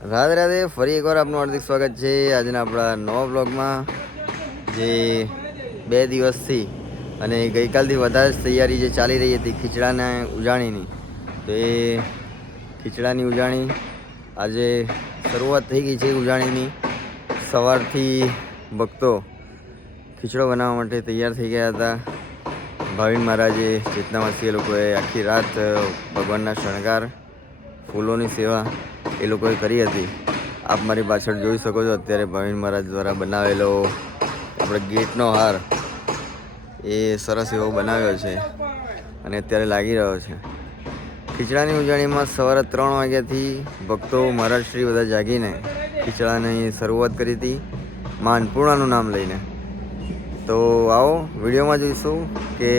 રાધે રાધે, ફરી એકવાર આપનું હાર્દિક સ્વાગત છે આજના આપણા નવા બ્લોગમાં, જે બે દિવસથી અને ગઈકાલથી વધારે તૈયારી જે ચાલી રહી હતી ખીચડાના ઉજાણીની. તો એ ખીચડાની ઉજાણી આજે શરૂઆત થઈ ગઈ છે ઉજાણીની. સવારથી ભક્તો ખીચડો બનાવવા માટે તૈયાર થઈ ગયા હતા. ભાવિન મહારાજે ચેતનાવાસી એ લોકોએ આખી રાત ભગવાનના શણગાર ફૂલોની સેવા એ લોકોએ કરી હતી. આપ મારી પાછળ જોઈ શકો છો, અત્યારે ભાવિન મહારાજ દ્વારા બનાવેલો આપણે ગેટનો હાર એ સરસ એવો બનાવ્યો છે અને અત્યારે લાગી રહ્યો છે. ખીચડાની ઉજવણીમાં સવારે ત્રણ વાગ્યાથી ભક્તો મહારાજશ્રી બધા જાગીને ખીચડાની શરૂઆત કરી હતી મા અન્નપૂર્ણાનું નામ લઈને. તો આવો, વિડીયોમાં જોઈશું કે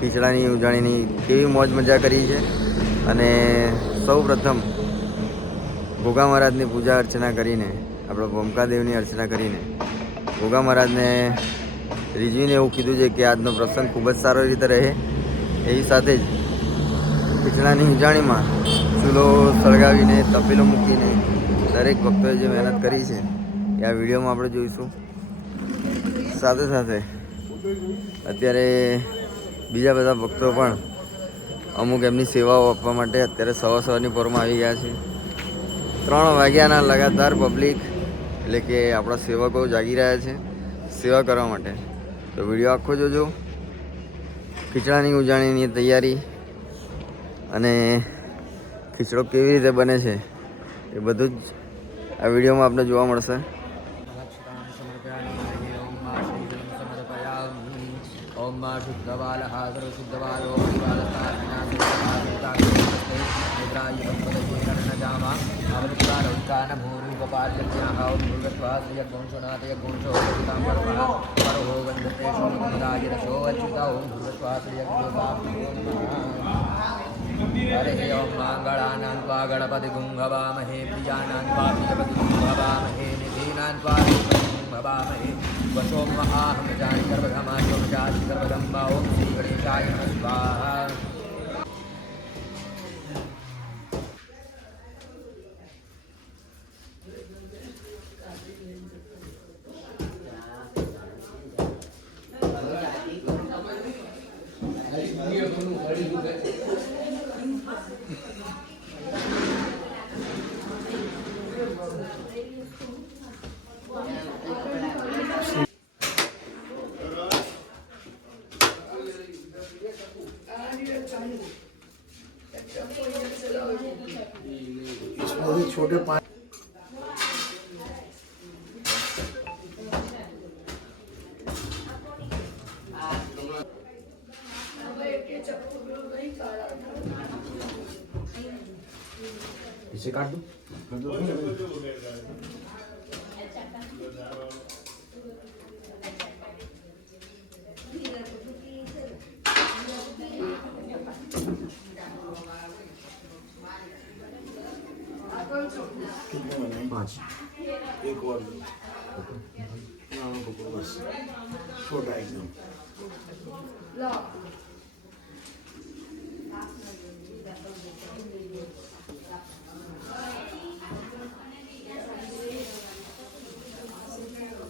ખીચડાની ઉજાણીની કેવી મોજ મજા કરી છે અને સૌ પ્રથમ ભોગા મહારાજની પૂજા અર્ચના કરીને, આપણે ભોમકાદેવની અર્ચના કરીને, ભોગા મહારાજને રીઝવીને એવું કીધું છે કે આજનો પ્રસંગ ખૂબ જ સારો રીતે રહે. એવી સાથે જ ખીચડાની ઉજાણીમાં ચૂલો સળગાવીને, તપેલો મૂકીને દરેક ભક્તોએ જે મહેનત કરી છે, એ આ વિડીયોમાં આપણે જોઈશું. સાથે સાથે અત્યારે બીજા બધા ભક્તો પણ અમુક એમની સેવાઓ આપવા માટે અત્યારે સવા સવારની પોરમાં આવી ગયા છે. ત્રણ વાગ્યાના લગાતાર પબ્લિક એટલે કે આપણા સેવકો જાગી રહ્યા છે સેવા કરવા માટે. તો વીડિયો આખો જોજો. ખીચડાની ઉજાણીની તૈયારી અને ખીચડો કેવી રીતે બને છે એ બધું જ આ વિડીયોમાં આપને જોવા મળશે. ઓમ શુદ્ધ બાલ હા શુદ્ધ બાલ अवृत्तारौत्तानभूरूपपाल्यज्ञाः भूर्वश्वासयगुंशुनाथयगुंशो परो वन्दते शोभदाय रसो अच्युता ॐ हरे ओं माङ्गलानां त्वा गणपतिगुङ्भवामहे प्रियाणां त्वा प्रियपतिगुङ्भवामहे निधीनां त्वा भवामहे वशों महाहमजानि सर्वधमाशोमजाति सर्वधम्मा ॐ श्रीगणेशाय नमः स्वाहा इसमें भी छोटे पानी इसे काट दूं कितने बने પાંચ એક વાર નાનો બસ છોટા એકદમ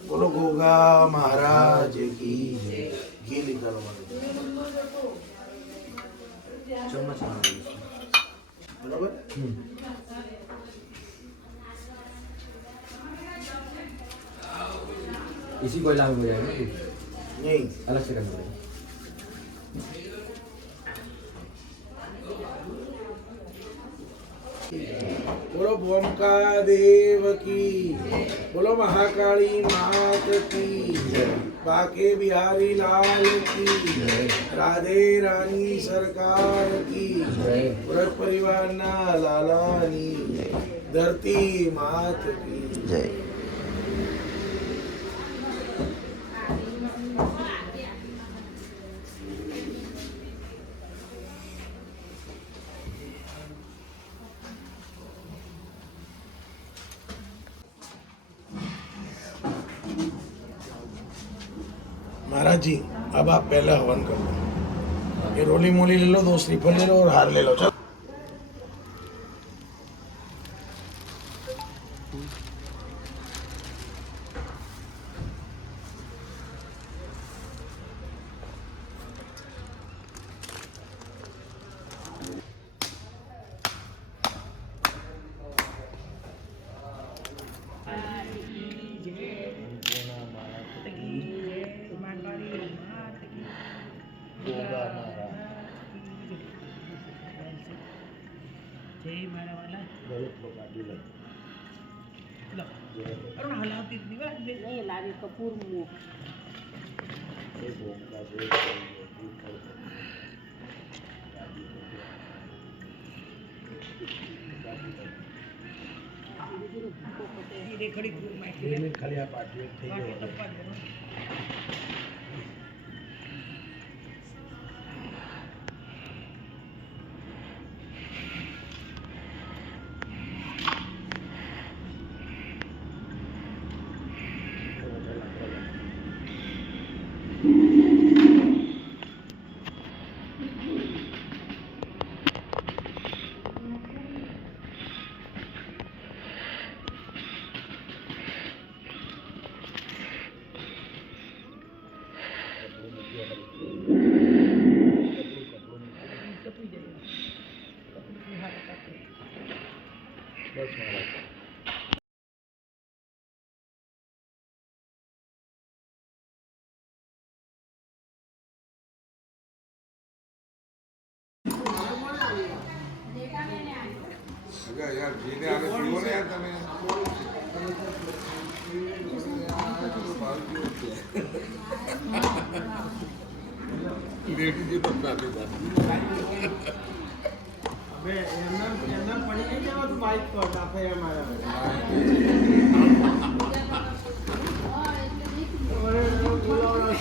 બોલો ગોગા મહારાજ કી ઘી લીધા માટે ચમચ બરાબર? इसी कोयला में हो जाएगा? नहीं। अलग से करना पड़ेगा बोलो भोमका देव की। बोलो महाकाली मात की। बाके बिहारी लाल की। राधे रानी सरकार की। व्रत परिवार ना लालानी धरती मात की। જય महाराज जी अब आप पहले हवन कर लो ये रोली मोली ले लो दो श्रीफल ले लो और हार ले लो चल નહીં લાવી કપૂર મું ખાલી આ ગુર થઈ રે.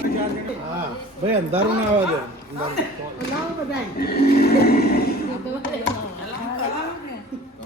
ભાઈ અંધારું ના આવવા દે. આવ શારદાબા અલા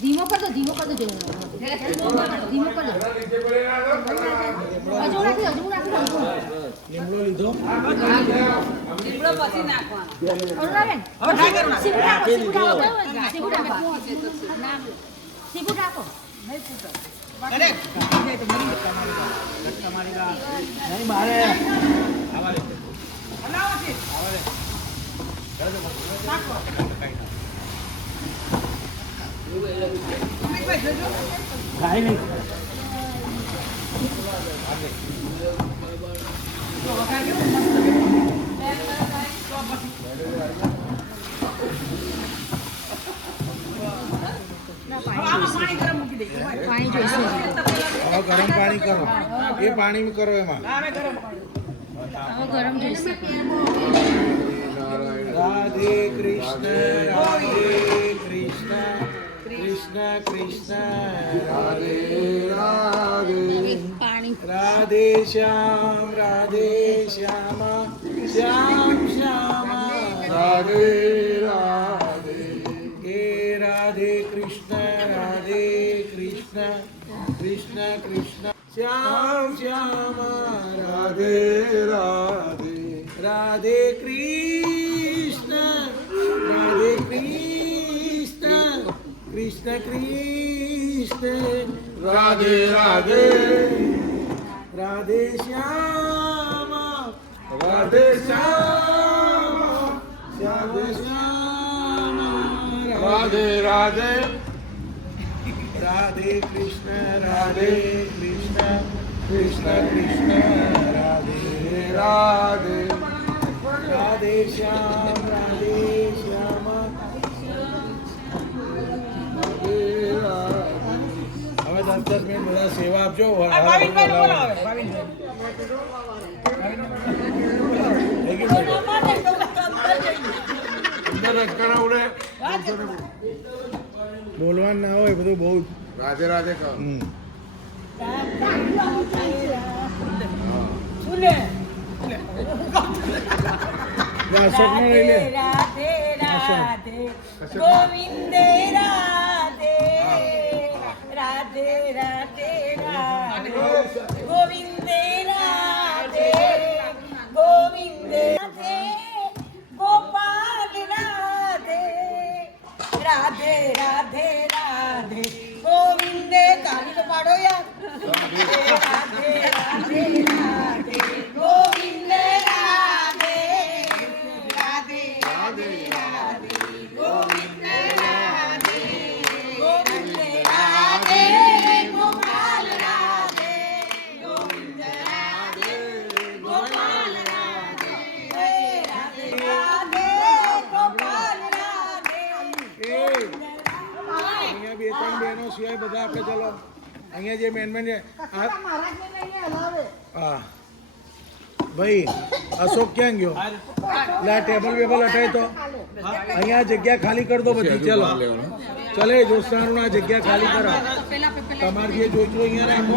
ધીમો કરતો ધીમો કરતો જેવું લીમડો લીધો અરુણાબેન સીપુ રાખો સીપુ રાખો સીપુ રાખો સીપુ રાખો જોઈશે હવે ગરમ પાણી કરો એ પાણી કરો એમાં ગરમ રાધે કૃષ્ણ રાધે કૃષ્ણ. કૃષ્ણ કૃષ્ણ. રાધે રાધે. પાણી. રાધે શ્યામ રાધે શ્યામ શ્યામ શ્યામ. રાધે રાધે. હે Radhe Krishna Radhe Krishna Krishna Krishna. Shyam Shyam. Radhe Radhe. Radhe Krishna. Krishna Krishna Radhe Radhe. Radhe Shyama Radhe Shyama Shyama Shyama Radhe Radhe. Radhe Krishna Radhe Krishna Krishna Krishna Radhe Radhe. Radhe Shyama. પાંચ દસ મિનિટ બધા સેવા આપજો. બોલવાનું ના હોય બધું બહુ રાધે રાધે લઈ લે. રાધે રાધે ગોવિંદે રાધે રાધે રાધે રાધે ગોવિંદે રાધે ગોવિંદે રાધે ગોપાલ રાધે રાધે રાધે રાધે ગોવિંદે તાલી તો પાડો યાર અહીંયા જે મેન મેન છે હા. ભાઈ અશોક ક્યાં ગયો? એટલે આ ટેબલ વેબલ હટાય તો. અહીંયા જગ્યા ખાલી કરી દો બધી ચલો. ચલે જોસ્તાનું આ જગ્યા ખાલી કરો તમારે જે જોઈતું હોય અહીંયા રાખો.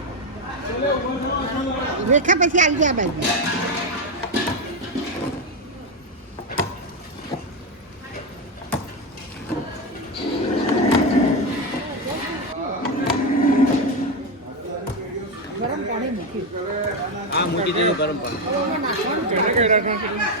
તે તો બહુ સારું તો કેટલું હલાય હલાય કર્યું છે એ વાત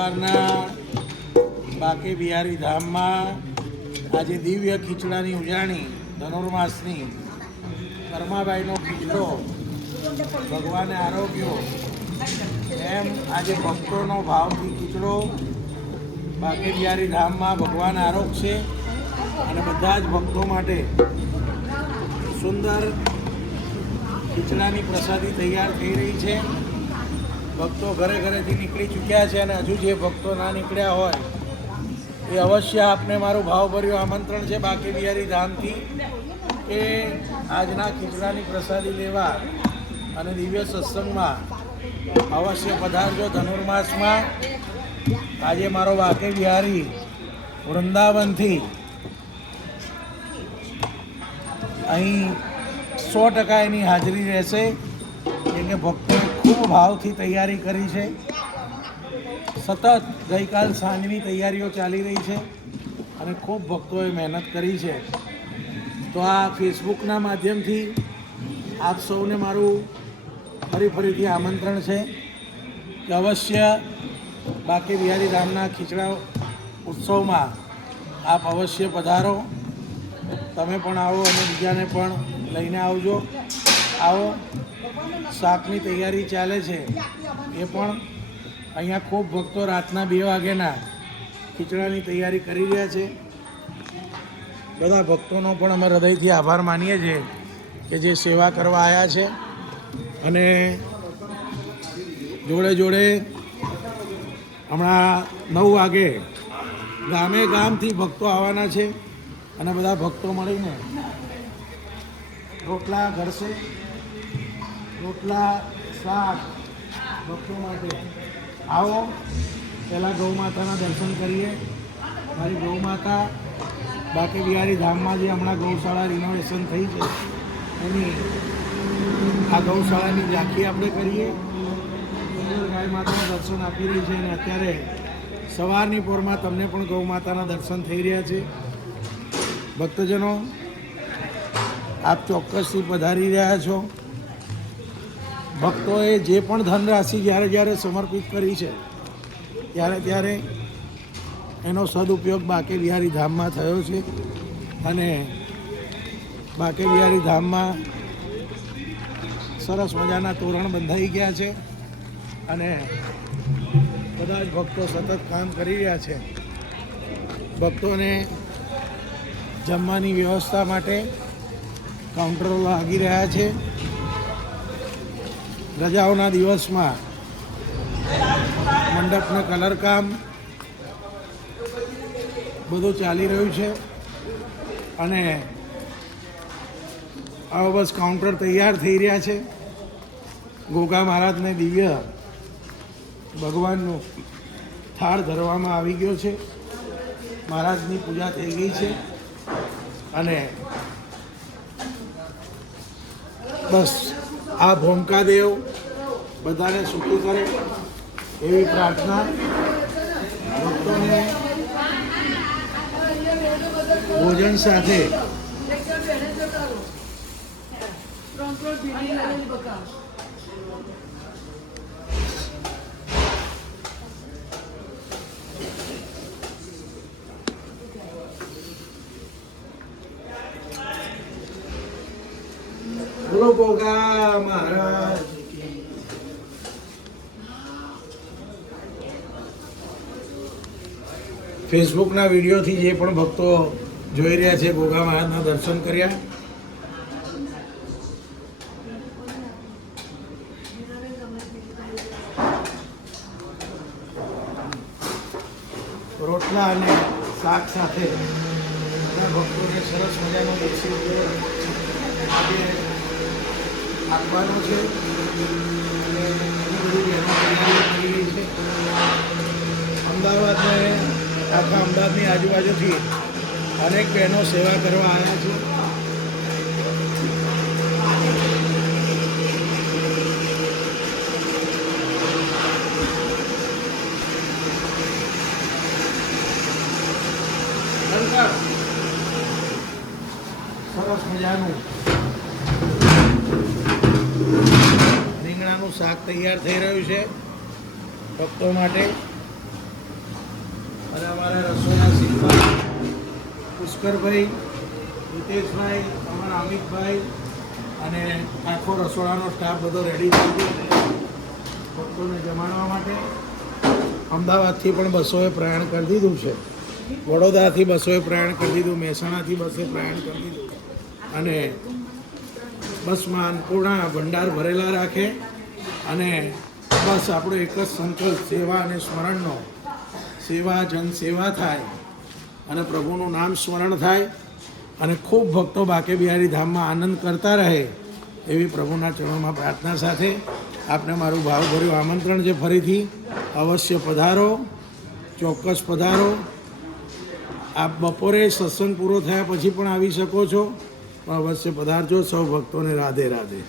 પરિવારના બાકે બિહારી ધામમાં આજે દિવ્ય ખીચડાની ઉજાણી, ધનુર્માસની. કર્માબાઈનો ખીચડો. ભગવાને આરોગ્યો. એમ આજે ભક્તોનો ભાવથી ખીચડો. બાકે બિહારી ધામમાં ભગવાન આરોગશે અને બધા જ ભક્તો માટે સુંદર ખીચડાની પ્રસાદી તૈયાર થઈ રહી છે. ભક્તો ઘરે ઘરેથી નીકળી ચૂક્યા છે અને હજુ જે ભક્તો ના નીકળ્યા હોય, એ અવશ્ય આપને મારું ભાવભર્યું આમંત્રણ છે બાકી બિહારી ધામથી કે આજના ખીચડાની પ્રસાદી લેવા અને દિવ્ય સત્સંગમાં અવશ્ય પધારજો ધનુર્માસમાં. આજે મારો વાકે બિહારી વૃંદાવનથી અહીં સો ટકા એની હાજરી રહેશે, કેમ કે ભક્તોએ ખૂબ ભાવથી તૈયારી કરી છે. સતત ગઈકાલ સાંજની તૈયારીઓ ચાલી રહી છે અને ખૂબ ભક્તોએ મહેનત કરી છે. તો આ ફેસબુકના માધ્યમથી આપ સૌને મારું ફરી ફરીથી આમંત્રણ છે કે અવશ્ય બાકી બિહારી ધામના ખીચડા ઉત્સવમાં આપ અવશ્ય પધારો. તમે પણ આવો અને બીજાને પણ લઈને આવજો. આવો. શાકની તૈયારી ચાલે છે. એ પણ અહીંયા ખૂબ ભક્તો રાતના બે વાગ્યાના ખીચડાની તૈયારી કરી રહ્યા છે. બધા ભક્તોનો પણ અમે હૃદયથી આભાર માનીએ છીએ કે જે સેવા કરવા આવ્યા છે. અને જોડે જોડે હમણાં નવ વાગે ગામે ગામથી ભક્તો આવવાના છે અને બધા ભક્તો મળીને રોટલા ઘડશે રોટલા, શાક, ભક્તો માટે. આવો, પહેલાં ગૌ માતાના દર્શન કરીએ. મારી ગૌ માતા બાકી બિહારી ધામમાં જે હમણાં ગૌશાળા રિનોવેશન થઈ છે, એની આ ગૌશાળાની ઝાંખી આપણે કરીએ. ગાય માતાના દર્શન આપી રહી છે અને અત્યારે સવારની પોરમાં તમને પણ ગૌ માતાના દર્શન થઈ રહ્યા છે. ભક્તજનો, આપ ચોક્કસથી પધારી રહ્યા છો. ભક્તોએ જે પણ ધનરાશિ જ્યારે જ્યારે સમર્પિત કરી છે, ત્યારે ત્યારે એનો સદુપયોગ બાકે બિહારી ધામમાં થયો છે અને બાકે બિહારી ધામમાં સરસ મજાના તોરણ બંધાઈ ગયા છે અને બધા જ ભક્તો સતત કામ કરી રહ્યા છે. ભક્તોને જમવાની વ્યવસ્થા માટે કાઉન્ટરો લાગી રહ્યા છે. રજાઓના દિવસમાં મંડપનું કલરકામ બધું ચાલી રહ્યું છે અને આ બસ કાઉન્ટર તૈયાર થઈ રહ્યા છે. ગોગા મહારાજને દિવ્ય ભગવાનનો થાળ ધરવામાં આવી ગયો છે. મહારાજની પૂજા થઈ ગઈ છે અને બસ આ ભોમકાદેવ બધાને સુખી કરે એવી પ્રાર્થના. ભક્તોને ભોજન સાથે. બોલો ગોગા મહારાજ કી. ફેસબુકના વિડીયોથી જે પણ ભક્તો જોઈ રહ્યા છે ગોગા મહારાજના દર્શન કર્યા. રોટલા અને શાક સાથે ભક્તોને સરસ મજાનો દેશી આજે આપવાનો છે. અને અમદાવાદને આખા અમદાવાદની આજુબાજુથી અનેક બહેનો સેવા કરવા આવ્યા છે. સરસ મજાનું. રીંગણાનું શાક તૈયાર થઈ રહ્યું છે ભક્તો માટે અને અમારા રસોઈયા શીખવા પુષ્કરભાઈ હિતેશભાઈ, અમારા અમિતભાઈ અને આખો રસોડાનો સ્ટાફ બધો રેડી થઈ ગયો ભક્તોને જમાડવા માટે અમદાવાદથી પણ બસોએ પ્રયાણ કરી દીધું છે. વડોદરાથી બસોએ પ્રયાણ કરી દીધું, મહેસાણાથી બસે પ્રયાણ કરી દીધું. અને બસમાં અન્નપૂર્ણા ભંડાર ભરેલા રાખે અને બસ આપણો એક જ સંકલ્પ, સેવા અને સ્મરણનો. સેવા જન સેવા થાય. અને પ્રભુનું નામ સ્મરણ થાય અને ખૂબ ભક્તો બાકે બિહારી ધામમાં આનંદ કરતા રહે એવી પ્રભુના ચરણોમાં પ્રાર્થના સાથે આપને મારું ભાવભર્યું આમંત્રણ છે ફરીથી. અવશ્ય પધારો, ચોક્કસ પધારો. આપ બપોરે સત્સંગ પૂરો થયા પછી પણ આવી શકો છો, પણ અવશ્ય પધારજો સૌ ભક્તોને રાધે રાધે.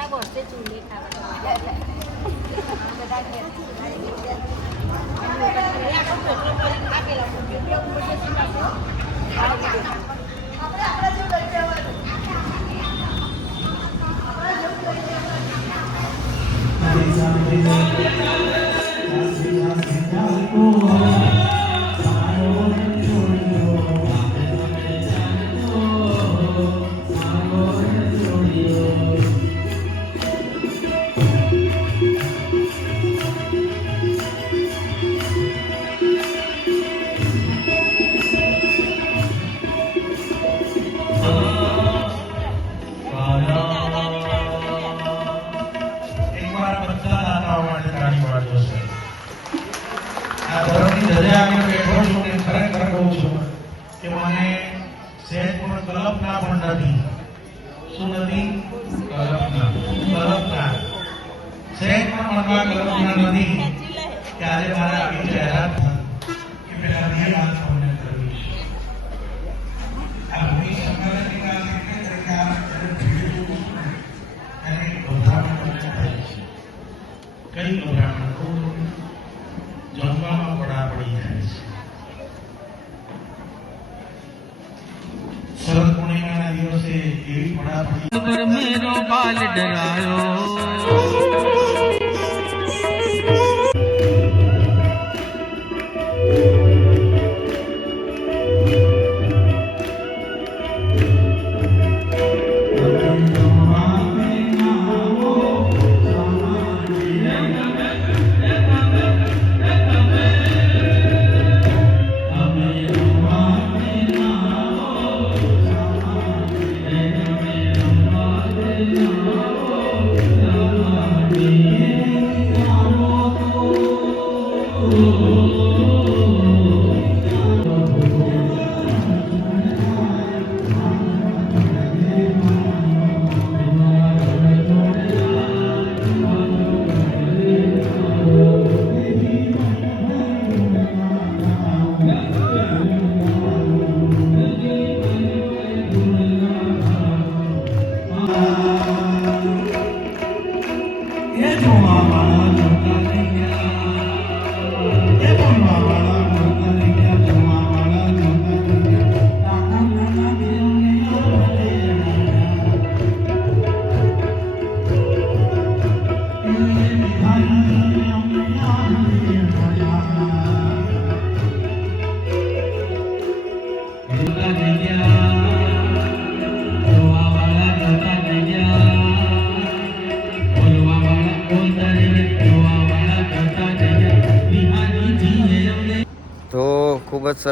કેટલા વર્ષે ખાવા. માટે તાળી પાડજો છે. આ ધર્મની ધરે આવીને બેઠો છું ને ખરેખર કહું છું કે મને સેજ પણ કલ્પના પણ નથી શું નથી કલ્પના કલ્પના. સેજ પણ મનમાં કલ્પના નથી કે આજે મારે આવી જાહેરાત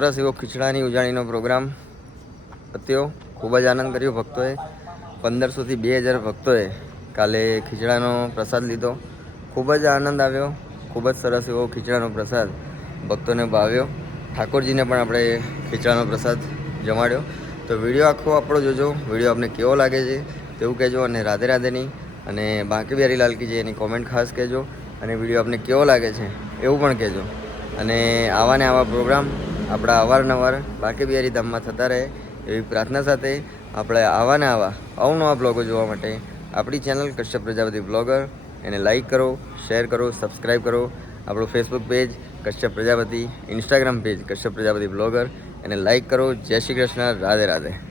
સરસ એવો ખીચડાની ઉજાણીનો પ્રોગ્રામ પત્યો. ખૂબ જ આનંદ કર્યો ભક્તોએ. પંદરસોથી બે હજાર ભક્તોએ કાલે ખીચડાનો પ્રસાદ લીધો. ખૂબ જ આનંદ આવ્યો. ખૂબ જ સરસ એવો ખીચડાનો પ્રસાદ ભક્તોને ભાવ્યો. ઠાકોરજીને પણ આપણે ખીચડાનો પ્રસાદ જમાડ્યો. તો વીડિયો આખો આપણો જોજો. વીડિયો આપને કેવો લાગે છે તેવું કહેજો અને રાધે રાધેની અને બાંકી બિહારી લાલકી જે એની કોમેન્ટ ખાસ કહેજો. અને વીડિયો આપને કેવો લાગે છે એવું પણ કહેજો. અને આવા ને આવા પ્રોગ્રામ આપણા અવારનવાર બાકી બિહારી ધામમાં થતા રહે એવી પ્રાર્થના સાથે આપણે આવા ને આવા અવનવા બ્લોગો જોવા માટે આપણી ચેનલ કશ્યપ પ્રજાપતિ બ્લોગર એને લાઈક કરો શેર કરો સબસ્ક્રાઈબ કરો. આપણું Facebook page Kashyap Prajapati Instagram page Kashyap Prajapati blogger. એને લાઈક કરો. જય શ્રી કૃષ્ણ. રાધે રાધે.